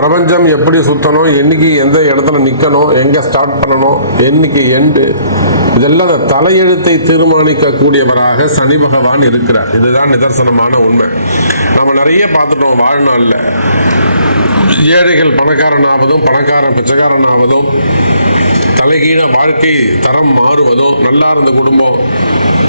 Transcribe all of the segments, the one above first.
பிரபஞ்சம் எப்படி சுத்தணும் என்னைக்கு எந்த இடத்துல நிற்கணும் எங்கே ஸ்டார்ட் பண்ணணும் என்னைக்கு எண்டு இதெல்லாம் அந்த தலையெழுத்தை தீர்மானிக்கக்கூடியவராக சனி பகவான் இருக்கிறார். இதுதான் நிதர்சனமான உண்மை. நம்ம நிறைய பார்த்துட்டோம் வாழ்நாளில். ஏழைகள் பணக்காரனாவதும் பணக்காரன் பிச்சைக்காரன் ஆவதும் தலைகீழ வாழ்க்கை தரம் மாறுவதும் நல்லா இருந்த குடும்பம்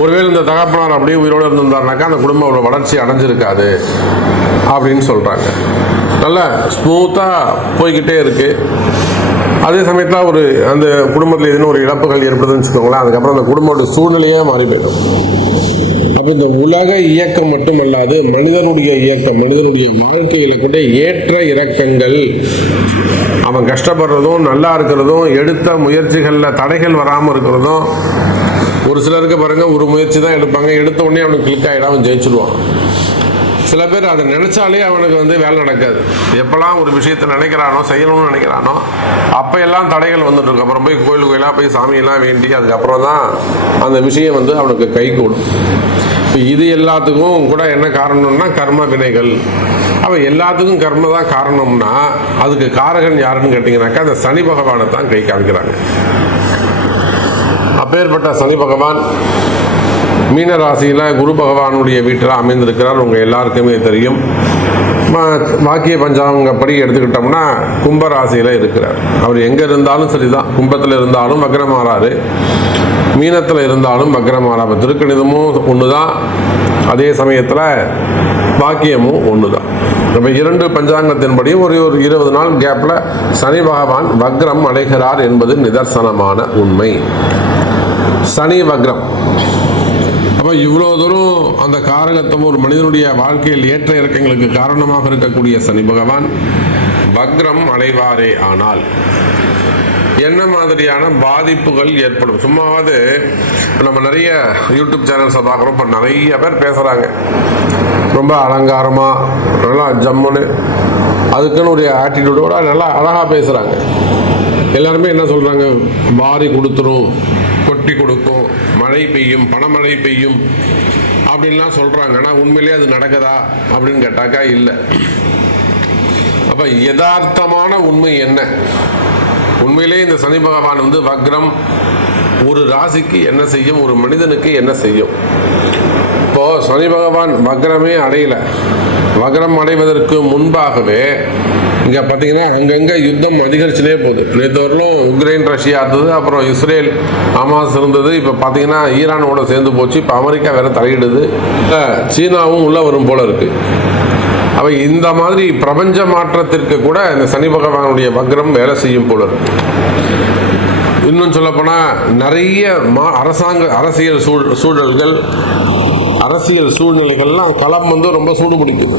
ஒருவேளை இந்த தகப்பனார் அப்படியே உயிரோடு இருந்திருந்தாருனாக்கா அந்த குடும்பம் அவ்வளோ வளர்ச்சி அடைஞ்சிருக்காது அப்படின்னு சொல்கிறாங்க நல்லா ஸ்மூத்தாக போய்கிட்டே இருக்குது அதே சமயத்தில் ஒரு அந்த குடும்பத்தில் எதுவும் ஒரு இழப்புகள் ஏற்படுதுன்னு வச்சுக்கோங்களேன் அதுக்கப்புறம் அந்த குடும்பத்தோட சூழ்நிலையாக மாறி போயிடும். அப்போ இந்த உலக இயக்கம் மட்டுமல்லாது மனிதனுடைய இயக்கம் மனிதனுடைய வாழ்க்கையில் கூட ஏற்ற இறக்கங்கள் அவன் கஷ்டப்படுறதும் நல்லா இருக்கிறதும் எடுத்த முயற்சிகளில் தடைகள் வராமல் இருக்கிறதும் ஒரு சிலருக்கு பாருங்க ஒரு முயற்சி தான் எடுப்பாங்க. எடுத்த உடனே அவனுக்கு கிளிக் ஆகிடும் அவன் ஜெயிச்சிருவான். சில பேர் அதை நினைச்சாலே அவனுக்கு வந்து வேலை நடக்காது. எப்பெல்லாம் ஒரு விஷயத்தை நினைக்கிறானோ செய்யணும்னு நினைக்கிறானோ அப்போ எல்லாம் தடைகள் வந்துட்டுருக்கும் அப்புறம் போய் கோயில் கோயிலாக போய் சாமியெல்லாம் வேண்டி அதுக்கப்புறம் தான் அந்த விஷயம் வந்து அவனுக்கு கை கூடும் இப்போ இது எல்லாத்துக்கும் கூட என்ன காரணம்னா கர்ம வினைகள். அப்போ எல்லாத்துக்கும் கர்ம தான் காரணம்னா அதுக்கு காரகன் யாருன்னு கேட்டிங்கனாக்கா அந்த சனி பகவானை தான் கை காமிக்கிறாங்க. அப்பேற்பட்ட சனி பகவான் மீன ராசியில் குரு பகவானுடைய வீட்டில் அமைந்திருக்கிறார். உங்கள் எல்லாருக்குமே தெரியும். வாக்கிய பஞ்சாங்கப்படி எடுத்துக்கிட்டோம்னா கும்ப ராசியில் இருக்கிறார். அவர் எங்கே இருந்தாலும் சரிதான். கும்பத்தில் இருந்தாலும் வக்ரமாறாரு. மீனத்தில் இருந்தாலும் வக்ரமாறாரு. திருக்கணிதமும் ஒன்று தான் அதே சமயத்தில் வாக்கியமும் ஒன்று தான் இப்போ இரண்டு பஞ்சாங்கத்தின்படியும் ஒரு ஒரு இருபது நாள் கேப்பில் சனி பகவான் வக்ரம் அடைகிறார் என்பது நிதர்சனமான உண்மை. சனி வக்ரம். அப்போ இவ்வளோ தூரம் அந்த காரகத்துவம் ஒரு மனிதனுடைய வாழ்க்கையில் ஏற்ற இறக்கங்களுக்கு காரணமாக இருக்கக்கூடிய சனி பகவான் வக்ரம் அடைவாரே ஆனால் என்ன மாதிரியான பாதிப்புகள் ஏற்படும்? சும்மாவது நம்ம நிறைய யூடியூப் சேனல்ஸை பார்க்குறோம். இப்போ நிறைய பேர் பேசுகிறாங்க ரொம்ப அலங்காரமாக நல்லா ஜம்முன்னு அதுக்குன்னு ஒரு ஆட்டிடியூடோட நல்லா அழகாக பேசுகிறாங்க எல்லாருமே என்ன சொல்கிறாங்க வாரி கொடுத்துரும். கொட்டி கொடுக்கும். மழை பெய்யும் பணமழை பெய்யும். அப்படின்லாம் சொல்கிறாங்க ஆனால் உண்மையிலே அது நடக்குதா? அப்படின்னு கேட்டாக்கா இல்லை. அப்போ யதார்த்தமான உண்மை என்ன? உண்மையிலே இந்த சனி பகவான் வந்து வக்ரம் ஒரு ராசிக்கு என்ன செய்யும்? ஒரு மனிதனுக்கு என்ன செய்யும்? இப்போது சனி பகவான் வக்ரமே அடையலை. வக்ரம் அடைவதற்கு முன்பாகவே இங்கே பார்த்தீங்கன்னா அங்கங்கே யுத்தம் அதிகரிச்சுனே போகுது. நேற்று வரலும் உக்ரைன் ரஷ்யா இருந்தது அப்புறம் இஸ்ரேல் ஹமாஸ் இருந்தது. இப்போ பார்த்தீங்கன்னா ஈரானோட சேர்ந்து போச்சு. இப்போ அமெரிக்கா வேற தலையிடுது. சீனாவும் உள்ள வரும் போல இருக்கு. அவை இந்த மாதிரி பிரபஞ்ச மாற்றத்திற்கு கூட இந்த சனி பகவானுடைய வக்ரம் வேலை செய்யும் போல இருக்கு. இன்னும் சொல்லப்போனால் நிறைய மா அரசாங்க அரசியல் சூழ் சூழல்கள் அரசியல் சூழ்நிலைகள்லாம் களம் வந்து ரொம்ப சூடு பிடிக்குது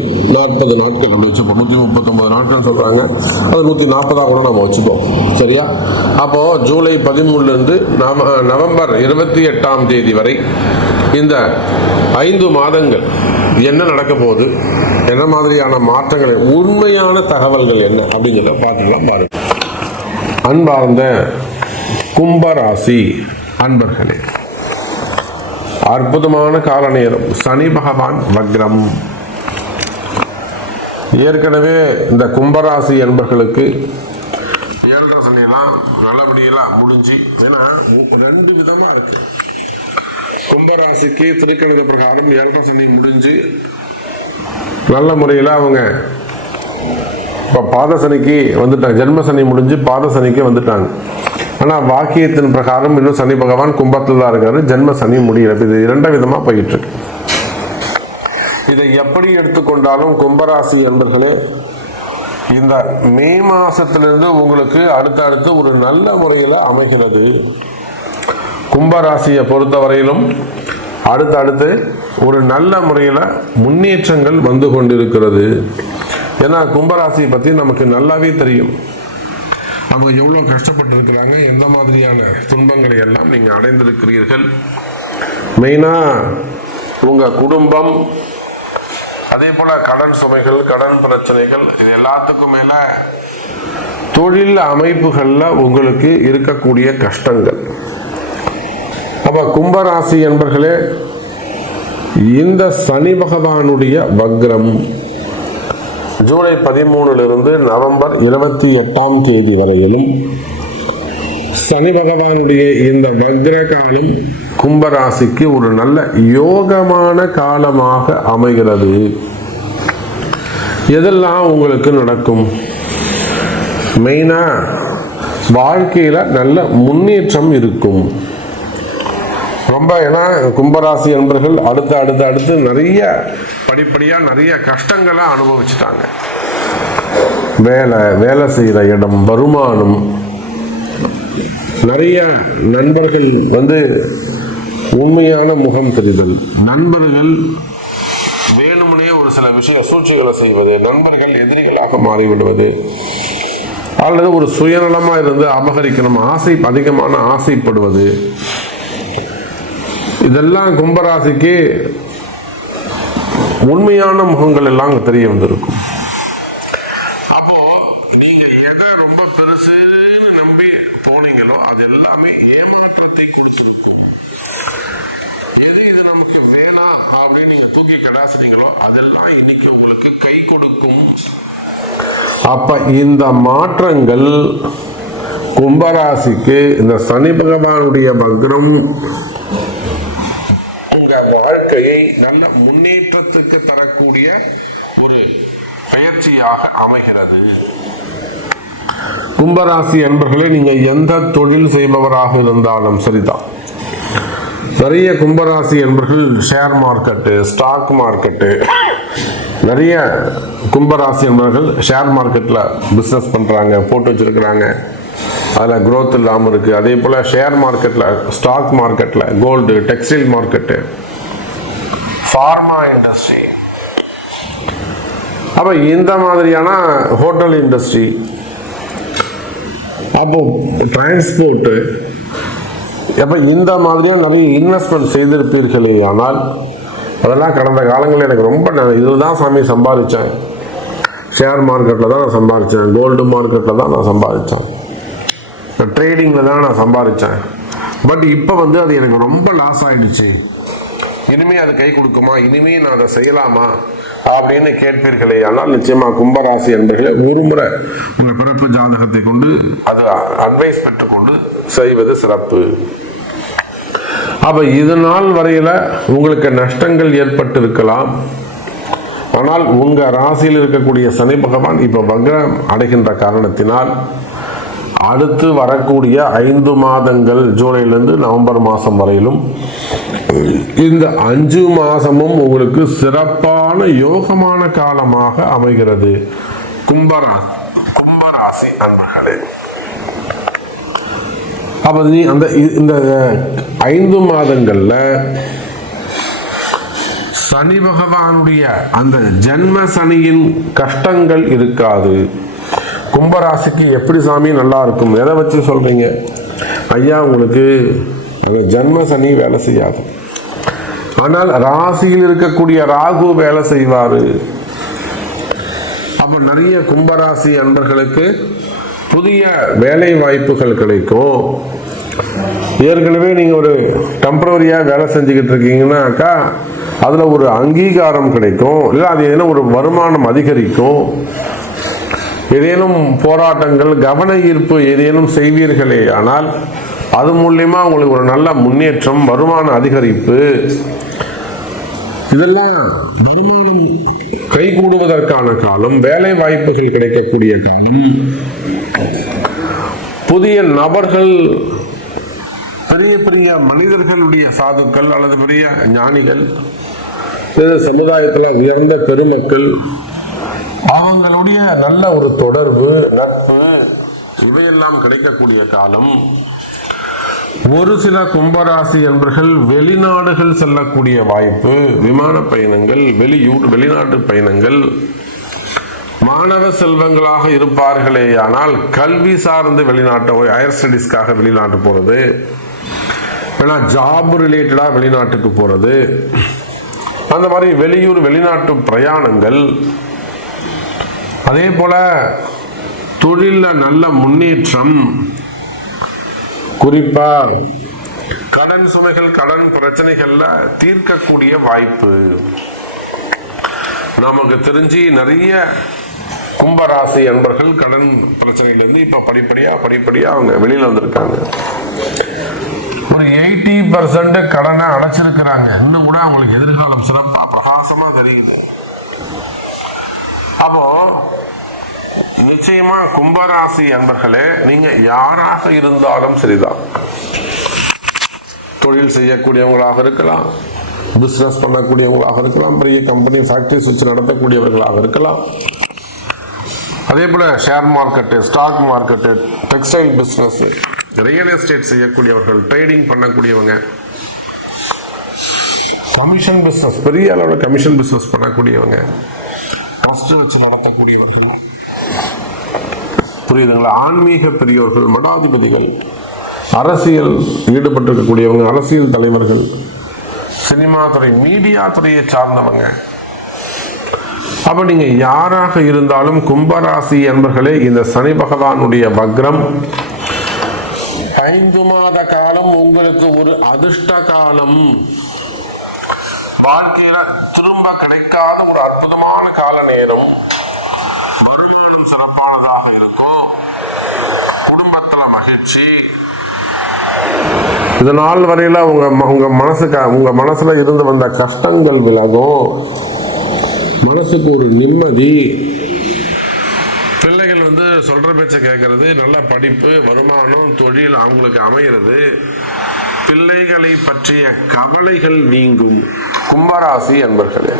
நாற்பது நாட்கள் அப்படி வச்சுப்போம். நூற்றி முப்பத்தொம்பது நாட்கள் சொல்கிறாங்க அது நூற்றி நாற்பதாக கூட நம்ம வச்சுப்போம். சரியா? அப்போது ஜூலை பதிமூணுலேருந்து நவ நவம்பர் இருபத்தி எட்டாம் தேதி வரை இந்த ஐந்து மாதங்கள் என்ன நடக்க போகுது? என்ன மாதிரியான மாற்றங்களை உண்மையான தகவல்கள் என்ன அப்படிங்கிறத பார்த்துக்கலாம் பாருங்க. அன்பார்ந்த கும்பராசி அன்பர்களே அற்புதமான கால நேரம் சனி பகவான் வக்ரம். ஏற்கனவே இந்த கும்பராசி என்பர்களுக்கு ஏழரை நல்லபடியெல்லாம் முடிஞ்சு ஏன்னா ரெண்டு விதமா இருக்கு. கும்பராசிக்கு திருக்கணித பிரகாரம் ஏழரை சனி முடிஞ்சு நல்ல முறையில் அவங்க இப்போ பாதசனிக்கு வந்துட்டாங்க. ஜென்ம சனி முடிஞ்சு பாதசனிக்கு வந்துட்டாங்க. ஆனால் வாக்கியத்தின் பிரகாரம் இன்னும் சனி பகவான் கும்பத்தில் தான் இருக்காரு. ஜென்ம சனி முடியல. இது இரண்டு விதமாக போயிட்டு இருக்கு. இதை எப்படி எடுத்துக்கொண்டாலும் கும்பராசி என்பர்களே இந்த மே மாசத்திலிருந்து உங்களுக்கு அடுத்தடுத்து ஒரு நல்ல முறையில் அமைகிறது. கும்பராசியை பொறுத்தவரையிலும் அடுத்து அடுத்து ஒரு நல்ல முறையில் முன்னேற்றங்கள் வந்து கொண்டிருக்கிறது. ஏன்னா கும்பராசியை பற்றி நமக்கு நல்லாவே தெரியும். அவங்க எவ்வளோ கஷ்டப்பட்டு இருக்கிறாங்க எந்த மாதிரியான துன்பங்களை எல்லாம் நீங்கள் அடைந்திருக்கிறீர்கள். மெயினாக உங்கள் குடும்பம் போல கடன் சுமைகள் கடன் பிரச்சனைகள் இது எல்லாத்துக்கும் மேல தொழில் அமைப்புகள்ல உங்களுக்கு இருக்கக்கூடிய கஷ்டங்கள். அப்ப கும்பராசி என்பர்களே இந்த சனி பகவானுடைய வக்ரம் ஜூலை பதிமூணிலிருந்து நவம்பர் இருபத்தி எட்டாம் தேதி வரையிலும் சனி பகவானுடைய இந்த வக்ர காலம் கும்பராசிக்கு ஒரு நல்ல யோகமான காலமாக அமைகிறது. எதெல்லாம் உங்களுக்கு நடக்கும்? மெயினாக வாழ்க்கையில் நல்ல முன்னேற்றம் இருக்கும். ரொம்ப ஏன்னா கும்பராசி என்பர்கள் அடுத்து அடுத்து அடுத்து நிறைய படிப்படியாக நிறைய கஷ்டங்களை அனுபவிச்சுட்டாங்க. வேலை வேலை செய்கிற இடம் வருமானம். நிறைய நண்பர்கள் வந்து உண்மையான முகம் தெரிதல். நண்பர்கள் வேணும்னே ஒரு சில விஷய சூழ்ச்சிகளை செய்வது நண்பர்கள் எதிரிகளாக மாறிவிடுவது அல்லது ஒரு சுயநலமா இருந்து அபகரிக்கணும் ஆசை அதிகமான ஆசைப்படுவது. இதெல்லாம் கும்பராசிக்கு உண்மையான முகங்கள் எல்லாம் அங்க தெரிய வந்திருக்கும். அப்போ நீங்க எதை ரொம்ப பெருசு நம்பி போனீங்களோ அது எல்லாமே ஏமாற்றத்தை கொடுத்துருக்கும் எது இது நமக்கு வேணாம் அப்படின்னு நீங்க தூக்கி கடாசுனீங்களோ அதெல்லாம் இன்னைக்கு உங்களுக்கு கை கொடுக்கும் அப்ப இந்த மாற்றங்கள் கும்பராசிக்கு இந்த சனி பகவானுடைய வக்ரம் உங்க வாழ்க்கையை நல்ல முன்னேற்றத்துக்கு தரக்கூடிய ஒரு பயிற்சியாக அமைகிறது. கும்பராசி அன்பர்களே நீங்க எந்த தொழில் செய்பவராக இருந்தாலும் சரிதான். நிறைய கும்பராசி என்பர்கள் ஷேர் மார்க்கெட்டு ஸ்டாக் மார்க்கெட்டு நிறைய கும்பராசி என்பவர்கள் ஷேர் மார்க்கெட்டில் பிஸ்னஸ் பண்ணுறாங்க போட்டு வச்சுருக்கிறாங்க. அதில் க்ரோத் இல்லாமல் இருக்குது அதே போல் ஷேர் மார்க்கெட்டில் ஸ்டாக் மார்க்கெட்டில் gold textile market pharma industry அப்போ இந்த மாதிரியான ஹோட்டல் இண்டஸ்ட்ரி அப்போ டிரான்ஸ்போர்ட்டு அப்போ இந்த மாதிரியும் நிறைய இன்வெஸ்ட்மெண்ட் செய்திருப்பீர்களே ஆனால் அதெல்லாம் கடந்த காலங்களில் எனக்கு ரொம்ப நான் இதில் தான் சாமி சம்பாதிச்சேன். ஷேர் மார்க்கெட்டில் தான் நான் சம்பாதிச்சேன். கோல்டு மார்க்கெட்டில் தான் நான் சம்பாதிச்சேன். ட்ரேடிங்கில் தான் நான் சம்பாதிச்சேன். பட் இப்போ வந்து அது எனக்கு ரொம்ப லாஸ் ஆயிடுச்சு. இனிமேல் அது கை கொடுக்குமா? இனிமேல் நான் அதை செய்யலாமா? அப்படின்னு கேட்பீர்களே. ஆனால் நிச்சயமா கும்பராசி என்பர்களே ஒரு முறை பிறப்பு ஜாதகத்தை கொண்டு அது அட்வைஸ் பெற்றுக்கொண்டு செய்வது சிறப்பு. அப்ப இது நாள் வரையில உங்களுக்கு நஷ்டங்கள் ஏற்பட்டு இருக்கலாம் ஆனால் உங்க ராசியில் இருக்கக்கூடிய சனி பகவான் இப்ப வக்ரம் அடைகின்ற காரணத்தினால் அடுத்து வரக்கூடிய ஐந்து மாதங்கள் ஜூலைலேருந்து நவம்பர் மாதம் வரையிலும் இந்த அஞ்சு மாசமும் உங்களுக்கு சிறப்பான யோகமான காலமாக அமைகிறது. கும்பரா கும்பராசி நண்பர்களே அப்போ நீ அந்த இந்த ஐந்து மாதங்கள்ல சனி பகவானுடைய அந்த ஜென்ம சனியின் கஷ்டங்கள் இருக்காது. கும்பராசிக்கு எப்படி சாமி நல்லா இருக்கும்? எதை வச்சு சொல்கிறீங்க ஐயா உங்களுக்கு அந்த ஜென்ம சனி வேலை செய்யாது. ஆனால் ராசியில் இருக்கக்கூடிய ராகு வேலை செய்வார். அப்போ நிறைய கும்பராசி அன்பர்களுக்கு புதிய வேலை வாய்ப்புகள் கிடைக்கும். ஏற்கனவே நீங்கள் ஒரு டெம்பரவரியாக வேலை செஞ்சுக்கிட்டு இருக்கீங்கன்னாக்கா அதில் ஒரு அங்கீகாரம் கிடைக்கும். இல்லை அது எதுனா ஒரு வருமானம் அதிகரிக்கும். ஏதேனும் போராட்டங்கள் கவன ஈர்ப்பு ஏதேனும் செய்வீர்களே ஆனால் அது மூலியமா உங்களுக்கு ஒரு நல்ல முன்னேற்றம் வருமான அதிகரிப்பு. இதெல்லாம் வருமானம் கைகூடுவதற்கான காலம் வேலை வாய்ப்புகள் கிடைக்கக்கூடிய காலம். புதிய நபர்கள் பெரிய பெரிய மனிதர்களுடைய சாதுக்கள் அல்லது பெரிய ஞானிகள் சமுதாயத்தில் சமுதாயத்துல உயர்ந்த பெருமக்கள் அவங்களுடைய நல்ல ஒரு தொடர்பு நட்பு இவையெல்லாம் கிடைக்கக்கூடிய காலம். ஒரு சில கும்பராசி என்பர்கள் வெளிநாடுகள் செல்லக்கூடிய வாய்ப்பு விமான பயணங்கள் வெளியூர் வெளிநாட்டு பயணங்கள். மாணவ செல்வங்களாக இருப்பார்களே ஆனால் கல்வி சார்ந்து வெளிநாட்டு ஹையர் ஸ்டடீஸ்க்காக வெளிநாட்டு போறது ஏன்னா ஜாப் ரிலேட்டடா வெளிநாட்டுக்கு போறது. அந்த மாதிரி வெளியூர் வெளிநாட்டு பிரயாணங்கள் அதே போல தொழில நல்ல முன்னேற்றம். குறிப்பா கடன் சுமைகள் கடன் பிரச்சனைகள்ல தீர்க்கக்கூடிய வாய்ப்பு. நமக்கு தெரிஞ்சு நிறைய கும்பராசி அன்பர்கள் கடன் பிரச்சனையிலிருந்து இப்ப படிப்படியா படிப்படியா அவங்க வெளியில வந்திருக்காங்க. ஒரு எயிட்டி பர்சன்ட் கடனை அடைச்சிருக்கிறாங்க. இன்னும் கூட அவங்களுக்கு எதிர்காலம் சிறப்பா பிரகாசமா தெரியுது. அப்போ நிச்சயமா கும்பராசி அன்பர்களே நீங்க யாராக இருந்தாலும் சரிதான். தொழில் செய்யக்கூடியவங்களாக இருக்கலாம் பிசினஸ் பண்ணக்கூடியவங்களாக இருக்கலாம் பெரிய கம்பெனி ஃபேக்டரிஸ் வச்சு நடத்தக்கூடியவர்களாக இருக்கலாம். அதே போல share market stock market textile business real estate செய்யக்கூடியவர்கள் ட்ரேடிங் பண்ணக்கூடியவங்க கமிஷன் பிஸ்னஸ் பெரிய அளவில் கமிஷன் பிஸ்னஸ் பண்ணக்கூடியவங்க ட்ரஸ்ட் வச்சு நடத்தக்கூடியவர்கள். புரியுதுங்களா? ஆன்மீக பெரியோர்கள் மடாதிபதிகள் அரசியல் ஈடுபட்டிருக்கக்கூடியவங்க அரசியல் தலைவர்கள் சினிமா துறை மீடியா துறையை சார்ந்தவங்க. அப்ப நீங்க யாராக இருந்தாலும் கும்பராசி என்பர்களே இந்த சனி பகவானுடைய வக்ரம் ஐந்து மாத காலம் உங்களுக்கு ஒரு அதிர்ஷ்ட காலம். வாழ்க்கையில திரும்ப கிடைக்காத ஒரு அற்புதமான கால நேரம் வருமானம் சிறப்பானதாக இருக்கும். குடும்பத்துல மகிழ்ச்சி. இது நாள் வரையில உங்க உங்க மனசுக்கு உங்க மனசுல இருந்து வந்த கஷ்டங்கள் விலகும். மனசுக்கு ஒரு நிம்மதி. பிள்ளைகள் வந்து சொல்ற பேச்ச கேட்கறது நல்ல படிப்பு வருமானம் தொழில் அவங்களுக்கு அமைகிறது பிள்ளைகளை பற்றிய கவலைகள் நீங்கும். கும்பராசி அன்பர்களே.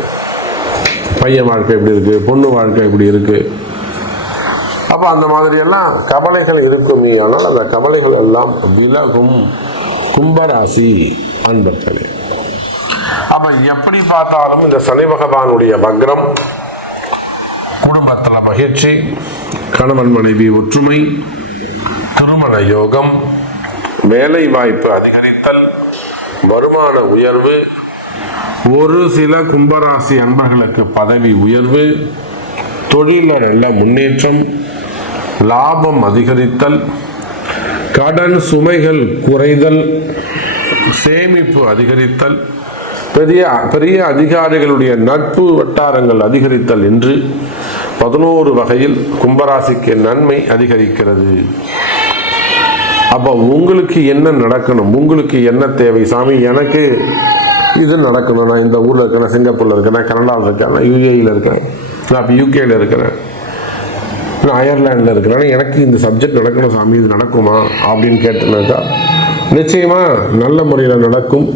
பையன் வாழ்க்கை எப்படி இருக்கு? பொண்ணு வாழ்க்கை எப்படி இருக்கு? அப்ப அந்த மாதிரி எல்லாம் கவலைகள் இருக்குமே ஆனால் அந்த கவலைகள் எல்லாம் விலகும். கும்பராசி அன்பர்களே. அப்ப எப்படி பார்த்தாலும் இந்த சனி பகவானுடைய வக்ரம் குடும்பத்துல மகிழ்ச்சி கணவன் மனைவி ஒற்றுமை திருமண யோகம் வேலை வாய்ப்பு அதிகரித்தல் வருமான உயர்வு ஒரு சில கும்பராசி அன்பர்களுக்கு பதவி உயர்வு தொழில நல்ல முன்னேற்றம் லாபம் அதிகரித்தல் கடன் சுமைகள் குறைதல் சேமிப்பு அதிகரித்தல் பெரிய பெரிய அதிகாரிகளுடைய நட்பு வட்டாரங்கள் அதிகரித்தல் என்று பதினோரு வகையில் கும்பராசிக்கு நன்மை அதிகரிக்கிறது. அப்போ உங்களுக்கு என்ன நடக்கணும்? உங்களுக்கு என்ன தேவை? சாமி எனக்கு இது நடக்கணும். நான் இந்த ஊரில் இருக்கிறேன் சிங்கப்பூரில் இருக்கிறேன் கனடாவில் இருக்கேன் நான் யூஏயில் இருக்கிறேன் நான் இப்போ யூகேயில் இருக்கிறேன். நான் அயர்லாண்டில் இருக்கிறேன். எனக்கு இந்த சப்ஜெக்ட் நடக்கணும் சாமி இது நடக்குமா அப்படின்னு கேட்டுனாக்கா நிச்சயமாக நல்ல முறையில் நடக்கும்.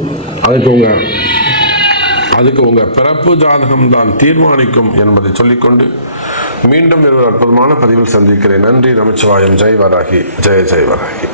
அதுக்கு உங்கள் அதுக்கு உங்கள் பிறப்பு ஜாதகம் தான் தீர்மானிக்கும் என்பதை சொல்லிக்கொண்டு மீண்டும் ஒரு அற்புதமான பதிவில் சந்திக்கிறேன். நன்றி நமச்சிவாயம். ஜெய் வராகி ஜெய ஜெய் வராகி